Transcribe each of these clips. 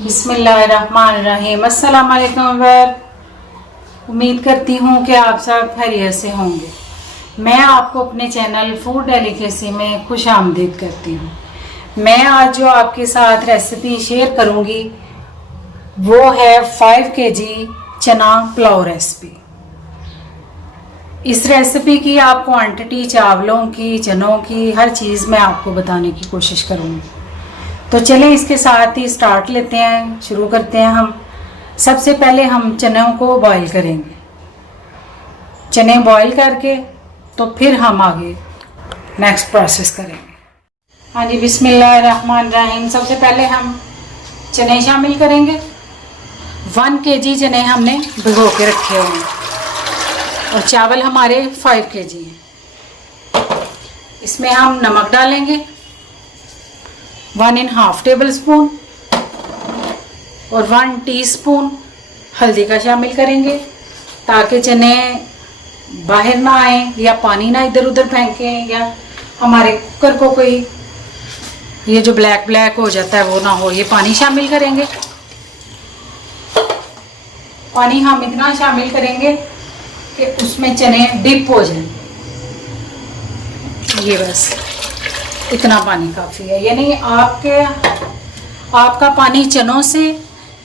बिस्मिल्लाहिर्रहमानिर्रहीम। अस्सलाम वालेकुम वर। उम्मीद करती हूँ कि आप सब खैरियत से होंगे। मैं आपको अपने चैनल फूड डेलिकेसी में खुश आमदीद करती हूँ। मैं आज जो आपके साथ रेसिपी शेयर करूँगी वो है 5 केजी चना पुलाव रेसिपी। इस रेसिपी की आप क्वांटिटी चावलों की, चनों की, हर चीज़ मैं आपको बताने की कोशिश करूँगी। तो चलें इसके साथ ही स्टार्ट लेते हैं, शुरू करते हैं। हम सबसे पहले हम चनों को बॉईल करेंगे। चने बॉईल करके तो फिर हम आगे नेक्स्ट प्रोसेस करेंगे। हाँ जी, बिस्मिल्लाहिर्रहमानिर्रहीम। सबसे पहले हम चने शामिल करेंगे। 1 केजी चने हमने भिगो के रखे हुए हैं और चावल हमारे 5 केजी हैं। इसमें हम नमक डालेंगे 1½ टेबल स्पून और 1 टीस्पून हल्दी का शामिल करेंगे ताकि चने बाहर ना आए या पानी ना इधर उधर फेंकें या हमारे कुकर को कोई ये जो ब्लैक ब्लैक हो जाता है वो ना हो। ये पानी शामिल करेंगे। पानी हम इतना शामिल करेंगे कि उसमें चने डिप हो जाएं। ये बस इतना पानी काफ़ी है, यानी आपका पानी चनों से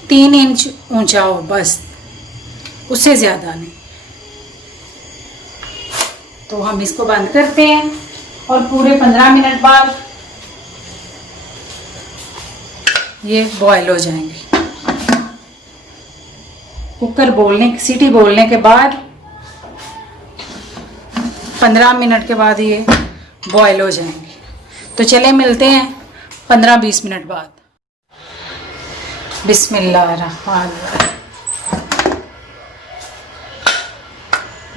3 इंच ऊंचा हो, बस उससे ज़्यादा नहीं। तो हम इसको बंद करते हैं और पूरे 15 मिनट बाद ये बॉयल हो जाएंगे। सीटी बोलने के बाद 15 मिनट के बाद ये बॉयल हो जाएंगे। तो चले मिलते हैं 15-20 मिनट बाद। बिस्मिल्लाहिर्रहमानिर्रहीम।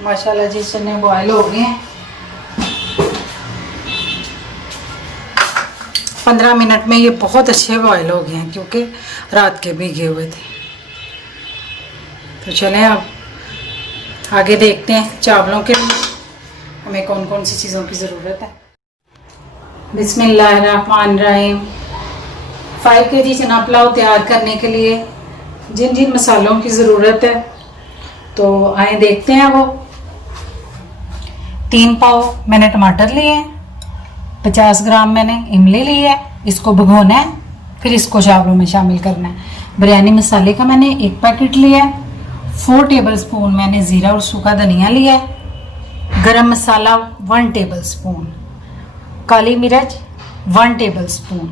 माशाल्लाह जी चने बॉयल हो गए हैं। 15 मिनट में ये बहुत अच्छे बॉयल हो गए हैं क्योंकि रात के भीगे हुए थे। तो चलें अब आगे देखते हैं चावलों के हमें कौन कौन सी चीज़ों की ज़रूरत है। बिस्मिल्लाहिर्रहमानिर्रहीम। 5 केजी चना पुलाव तैयार करने के लिए जिन जिन मसालों की ज़रूरत है तो आए देखते हैं। वो 3 पाव मैंने टमाटर लिए हैं, 50 ग्राम मैंने इमली ली है। इसको भिगोना है, फिर इसको चावलों में शामिल करना है। बिरयानी मसाले का मैंने 1 पैकेट लिया है। 4 टेबल स्पून मैंने ज़ीरा और सूखा धनिया लिया है। गरम मसाला 1 टेबल स्पून, काली मिर्च 1 टेबल स्पून,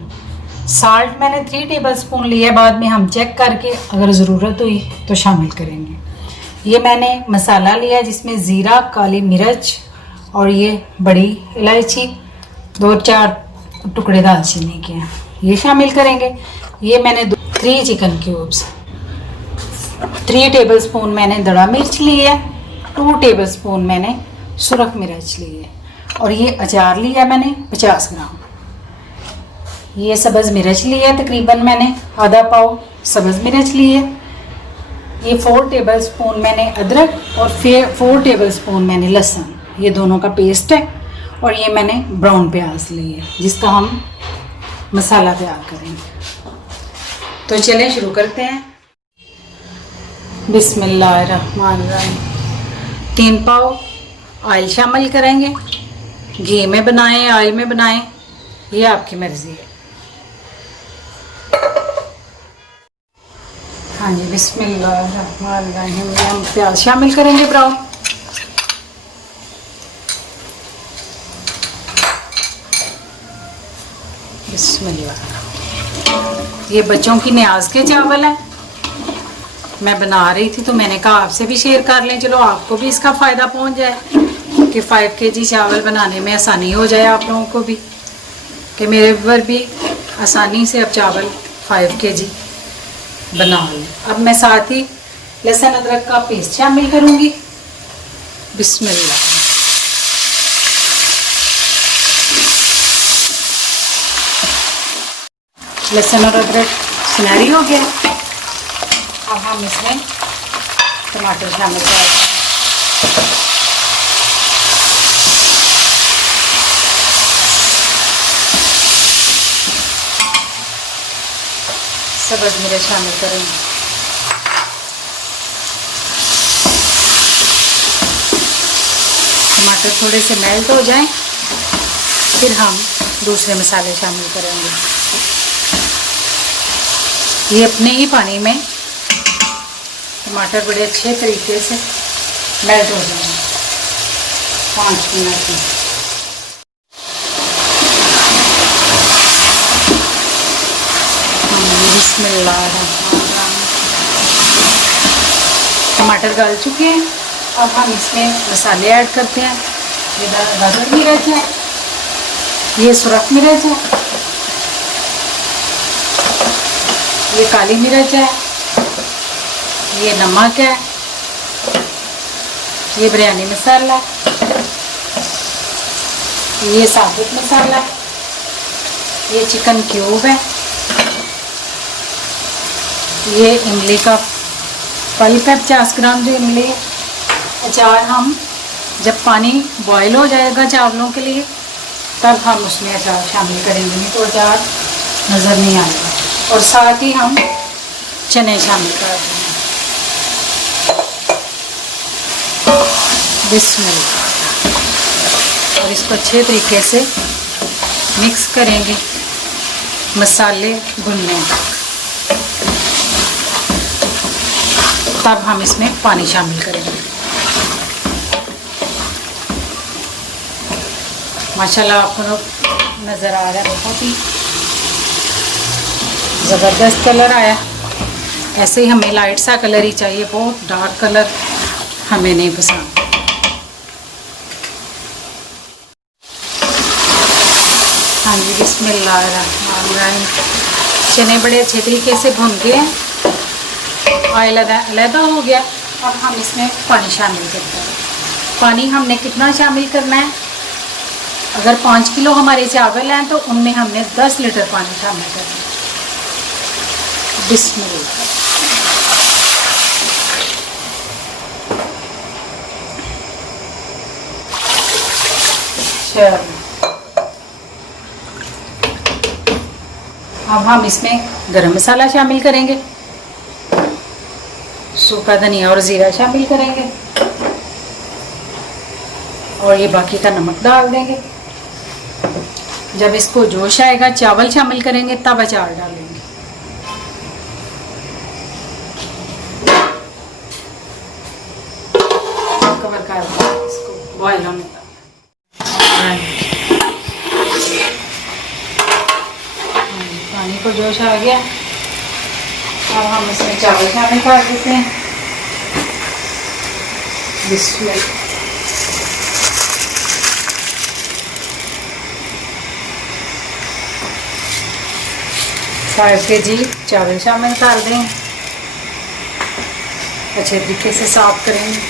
साल्ट मैंने 3 टेबल स्पून लिया। बाद में हम चेक करके अगर ज़रूरत हुई तो शामिल करेंगे। ये मैंने मसाला लिया जिसमें ज़ीरा, काली मिर्च और ये बड़ी इलायची, 2-4 टुकड़े दालचीनी के हैं, ये शामिल करेंगे। ये मैंने 3 चिकन क्यूब्स, 3 टेबल स्पून मैंने दड़ा मिर्च ली है, 2 टेबल स्पून मैंने सुरख मिर्च ली है और ये अचार लिया मैंने 50 ग्राम। ये सब्ज़ मिर्च ली है, तकरीबन मैंने आधा पाव सब्ज़ मिर्च ली है। ये 4 टेबल स्पून मैंने अदरक और फिर 4 टेबल स्पून मैंने लहसुन, ये दोनों का पेस्ट है। और ये मैंने ब्राउन प्याज ली है जिसका हम मसाला तैयार करेंगे। तो चलें शुरू करते हैं। बिस्मिल्लाहिर्रहमानिर्रहीम। 3 पाव ऑयल शामिल करेंगे। घी में बनाएं, ऑयल में बनाएं, ये आपकी मर्ज़ी है। हाँ जी, बिस्मिल्लाहिर्रहमानिर्रहीम। हम प्याज शामिल करेंगे ब्राउन। बिस्मिल्लाह। ये बच्चों की न्याज के चावल है, मैं बना रही थी तो मैंने कहा आपसे भी शेयर कर लें, चलो आपको भी इसका फ़ायदा पहुंच जाए कि 5 केजी चावल बनाने में आसानी हो जाए आप लोगों को भी, कि मेरे पर भी आसानी से अब चावल 5 केजी बना लें। अब मैं साथ ही लहसुन अदरक का पेस्ट शामिल करूँगी। बिस्मिल्लाह। लहसुन और अदरक सुनहरी हो गया। अब हम इसमें टमाटर शामिल करेंगे। सब्ज़ मिर्च शामिल करेंगे। टमाटर थोड़े से मेल्ट हो जाएं, फिर हम दूसरे मसाले शामिल करेंगे। ये अपने ही पानी में टमाटर बड़े अच्छे तरीके से मेल्ट हो जाएंगे 5 मिनट में। टमाटर गल चुके हैं, अब हम इसमें मसाले ऐड करते हैं। ये गाजर मिर्च है, ये सुरख मिर्च है, ये काली मिर्च है, ये नमक है, ये बिरयानी मसाला, ये साबुत मसाला, ये चिकन क्यूब है, ये इमली का पल्प है 50 ग्राम जो इमली है। अचार हम जब पानी बॉयल हो जाएगा चावलों के लिए तब हम उसमें अचार शामिल करेंगे, नहीं तो अचार नज़र नहीं आएगा। और साथ ही हम चने शामिल कर देंगे। बिस्मिल्लाह। और इसको अच्छे तरीके से मिक्स करेंगे मसाले भुनने तक। तब हम इसमें पानी शामिल करेंगे। माशाल्लाह आपको नज़र आ रहा है, बहुत ही ज़बरदस्त कलर आया। ऐसे ही हमें लाइट सा कलर ही चाहिए, बहुत डार्क कलर हमें नहीं पसंद। हाँ जी, बिस्मिल्लाहिर्रहमानिर्रहीम। चने बड़े अच्छे तरीके से भुन गए हैं, ऑयल अलहदा हो गया। अब हम इसमें पानी शामिल करते हैं। पानी हमने कितना शामिल करना है? अगर 5 किलो हमारे चावल हैं तो उनमें हमने 10 लीटर पानी शामिल करना है। बिस्मिल्लाह। चलो, अब हम इसमें गरम मसाला शामिल करेंगे, सूखा धनिया और ज़ीरा शामिल करेंगे, और ये बाकी का नमक डाल देंगे। जब इसको जोश आएगा चावल शामिल करेंगे, तब अचार डालेंगे। कवर कर देंगे इसको बॉयल होने तक। पानी को जोश आ गया, अब हम इसमें चावल शामिल कर देते हैं। बिस्मिल्लाह। 5 kg चावल शामिल कर दें, अच्छे तरीके से साफ करेंगे।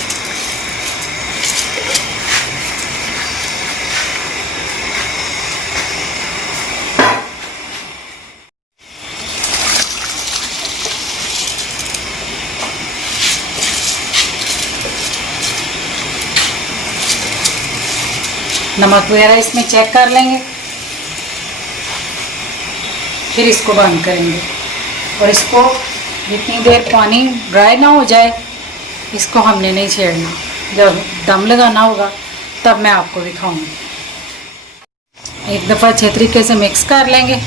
नमक वगैरह इसमें चेक कर लेंगे, फिर इसको बंद करेंगे। और इसको जितनी देर पानी ड्राई ना हो जाए इसको हमने नहीं छेड़ना। जब दम लगाना होगा तब मैं आपको दिखाऊंगी। एक दफ़ा अच्छे तरीके से मिक्स कर लेंगे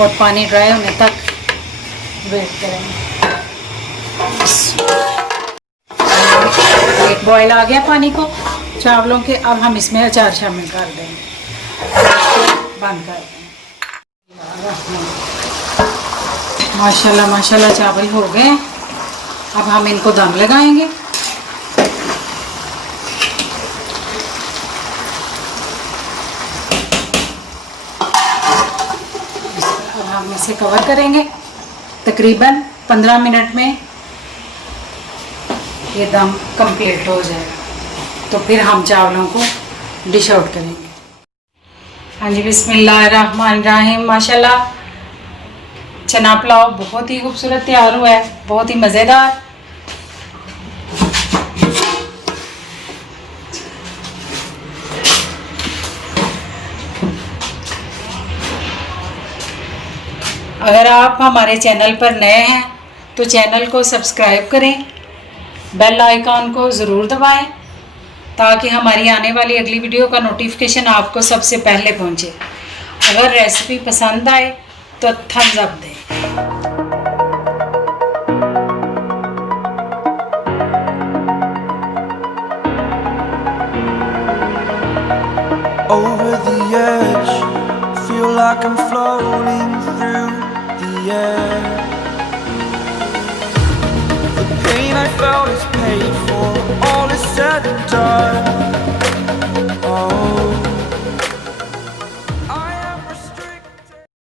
और पानी ड्राई होने तक वेट करेंगे। एक बॉयल आ गया पानी को चावलों के, अब हम इसमें अचार शामिल कर देंगे, बंद कर देंगे। माशाल्लाह माशाल्लाह चावल हो गए, अब हम इनको दम लगाएंगे। अब हम इसे कवर करेंगे, तकरीबन 15 मिनट में ये दम कंप्लीट हो जाएगा, तो फिर हम चावलों को डिश आउट करेंगे। हाँ जी, बिस्मिल्लाहिर्रहमानिर्रहीम। माशाल्लाह चना पुलाव बहुत ही खूबसूरत तैयार हुआ है, बहुत ही मज़ेदार। अगर आप हमारे चैनल पर नए हैं तो चैनल को सब्सक्राइब करें, बेल आइकॉन को ज़रूर दबाएं ताकि हमारी आने वाली अगली वीडियो का नोटिफिकेशन आपको सबसे पहले पहुंचे। अगर रेसिपी पसंद आए तो थम्स अप दें। Over the edge, feel like I'm floating through the air.